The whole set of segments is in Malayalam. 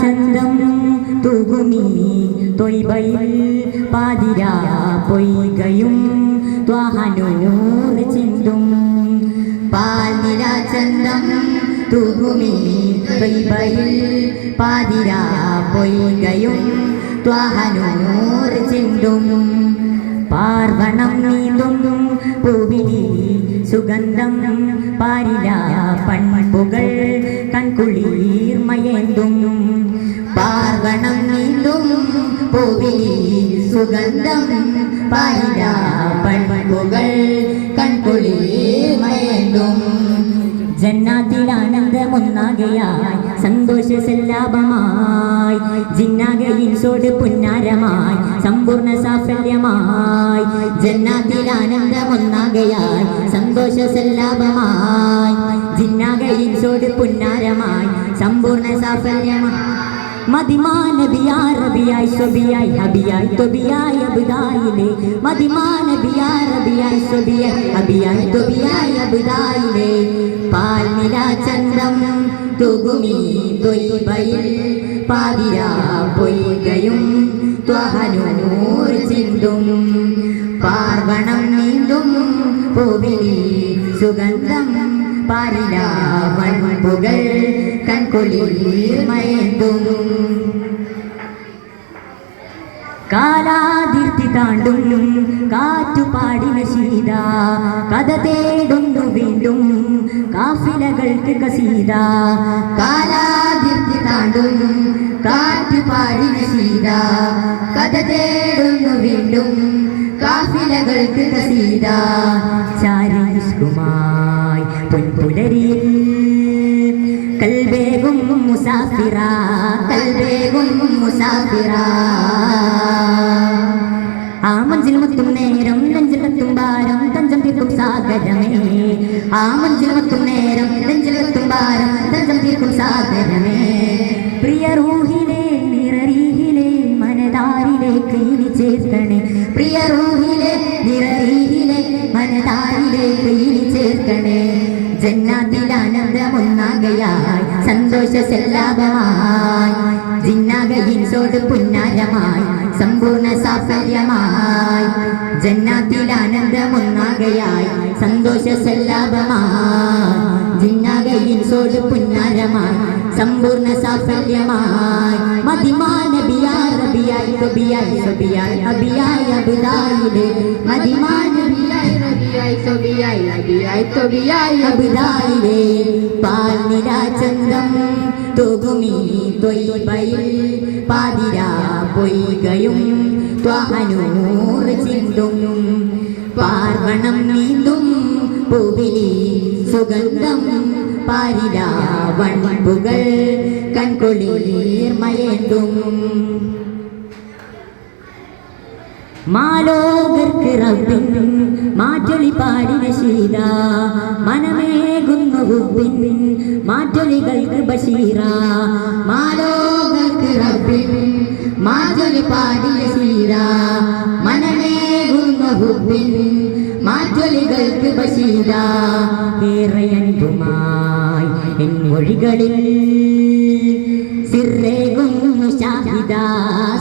ചന്തം തൂകുമീ തൊയ്ബയിൽ പാതിരാ പൊയ്കയും ത്വാഹനൂർ ചിന്തും പാൽനില ചന്തം തൂകുമീ തൊയ്ബയിൽ പാതിരാ പൊയ്കയും ത്വാഹനൂർ ചിന്തും പാർവണം നീന്തും പൂവിലി സുഗന്ധം പാരില പൺപുകൾ കൺകുളിർമയേന്തും പാർവണം നീന്തും പൂവിലി സുഗന്ധം പാരില പൺപുകൾ കൺകുളിർമയേന്തും ജന്നാത്തിൽ ആനന്ദമൊന്നാകയായി സന്തോഷ സല്ലാപമായി ജിന്നാകയിൽ സോട് പുന്നാരമായി സമ്പൂർണ്ണ സാഫല്യമായി ജന്നാത്തിൽ ആനന്ദമൊന്നാകയായി സന്തോഷ സല്ലാപമായി ജിന്നാകയിൽ സോട് പുന്നാരമായി സമ്പൂർണ്ണ സാഫല്യമായി മദിമാ നബിയാ റബിയായി സ്വബിയായി ഹബിയായി തൊബിയായി അബ്ദായിലെ മദിമാ നബിയാ റബിയായി സ്വബിയായി ഹബിയായി തൊബിയായി അബ്ദായിലെ പാൽനില ചന്തം തൂകുമീ തൊയ്ബയിൽ പാതിരാ പൊയ്കയും ത്വഹനൂർ ചിന്തും പാർവണം നീന്തും പൂവിലി സുഗന്ധം പാരില വൺപുകൾ കൺകുളിർമയേന്തും കാലാതിർത്തി താണ്ടും കാറ്റുപാടിന ശീത കഥ തേടുന്നു വീണ്ടും കാഫിലകൾക്ക് കസീത കാലാതിർത്തി താണ്ടും കാറ്റുപാടിന ശീത കഥ തേടുന്നു വീണ്ടും കാഫിലകൾക്ക് കസീത ചാരിഷ്കുമായി പൊൻപുലരിയിൽ കൽവേഗും മുസാഫിറ കൽവേഗും മുസാഫിറ ആ മഞ്ചിൽ മുത്തും നേരം നെഞ്ചിലെത്തും ഭാരം തഞ്ചം തീർക്കും സാഗരമേ ആ മഞ്ചിൽ മുത്തും നേരം നെഞ്ചിലെത്തും ഭാരം തഞ്ചം തീർക്കും സാഗരമേ പ്രിയ റൂഹിലെ നിറരീഹിലെ മനതാരിലേക്ക് ഇനി ചേർക്കണേ പ്രിയ റൂഹിലെ നിറരീഹിലെ മനതാരിലേക്ക് ഇനി ചേർക്കണേ ജന്നാത്തിൽ ആനന്ദമൊന്നാകയായി സന്തോഷ സല്ലാപമായി ജിന്നാകയിൽ സോട് പുന്നാരമായി സമ്പൂർണ്ണ സാഫല്യമായി ജന്നാത്തിൽ ആനന്ദമൊന്നാകയായി സന്തോഷ സല്ലാപമായി ജിന്നാകയിൽ സോട് പുന്നാരമായി സമ്പൂർണ്ണ സാഫല്യമായി മദിമാ നബിയാ റബിയായി തൊബിയായി സ്വബിയായി അബിയായി അബ്ദായിലെ മദിമാ നബിയായി റബിയായി സ്വബിയായി അബിയായി തൊബിയായി അബ്ദായിലെ പാൽനില ചന്തം തൂകുമീ തൊയ്ബയിൽ പാതിരാ പൊയ്കയും ത്വഹനൂർ ചിന്തും പാർവണം നീന്തും പൂവിലി സുഗന്ധം പാരില വൺപുകൾ കൺകുളിർമയേന്തും മാലോകർക്ക് റബ്ബിൻ മാറ്റൊലി പാടിന ശീല മനമേകുന്നു ഹുബ്ബിൻ മാറ്റൊലികൾക്ക് ബഷീറ മാലോകർക്ക് റബ്ബിൻ മാറ്റൊലി പാടിന ശീല മനമേകുന്നു ഹുബ്ബിൻ മാറ്റൊലികൾക്ക് ബഷീറ ഏറെയന്തുമായി എൻ മൊഴികളിൽ സിറേകുന്നു ഷാഹിദ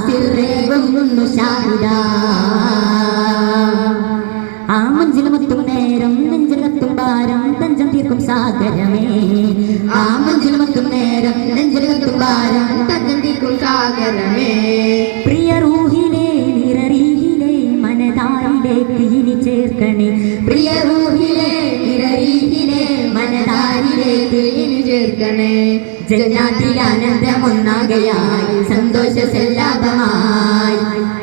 സിറേകുന്നു ഷാഹിദ ആ മഞ്ചിലുമത്തും നേരം നെഞ്ചിലത്തും ഭാരം തഞ്ചം തീർക്കും സാഗരമേ ആ മഞ്ചിലുമത്തും നേരം നെഞ്ചിലത്തും ഭാരം തഞ്ചം തീർക്കും സാഗരമേ പ്രിയ റൂഹിലെ നിറരീഹിലെ മനതാരിലേക്ക് ഇനി ചേർക്കണേ പ്രിയ റൂഹിലെ നിറരീഹിലെ മനതാരിലേക്ക് ഇനി ചേർക്കണേ ജന്നാത്തിൽ ആനന്ദമൊന്നാകയായി സന്തോഷ സല്ലാപമായി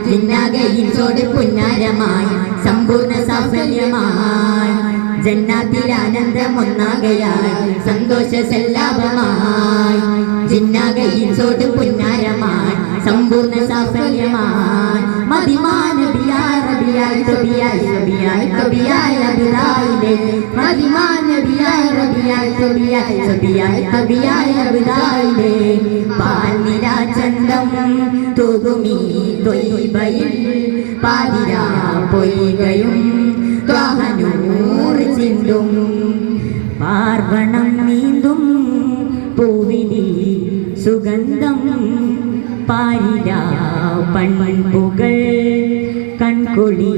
ജിന്നാകയിൽ ചോട് പുന്നാരമായി സമ്പൂർണ്ണ സാഫല്യമായി ജന്നാത്തിൽ ആനന്ദമൊന്നാകയായി സന്തോഷ സല്ലാപമായി ജിന്നാകയിൽ ചോട് പുന്നാരമായി സമ്പൂർണ്ണ സാഫല്യമായി മദിമാ നബിയാ റബിയായി തൊബിയായി സ്വബിയായി തൊബിയായി അബ്ദായിലെ മദിമാ നബിയാ റബിയായി തൊബിയായി സ്വബിയായി തൊബിയായി അബ്ദായിലെ പാൽനില ചന്തം തൂകുമീ തൊയ്ബയിൽ പാതിരാ പൊയ്കയും ത്വഹനൂർ ചിന്തും പാർവണം നീന്തും പൂവിലി സുഗന്ധം പാരില പൺപുകൾ കൺകൊളി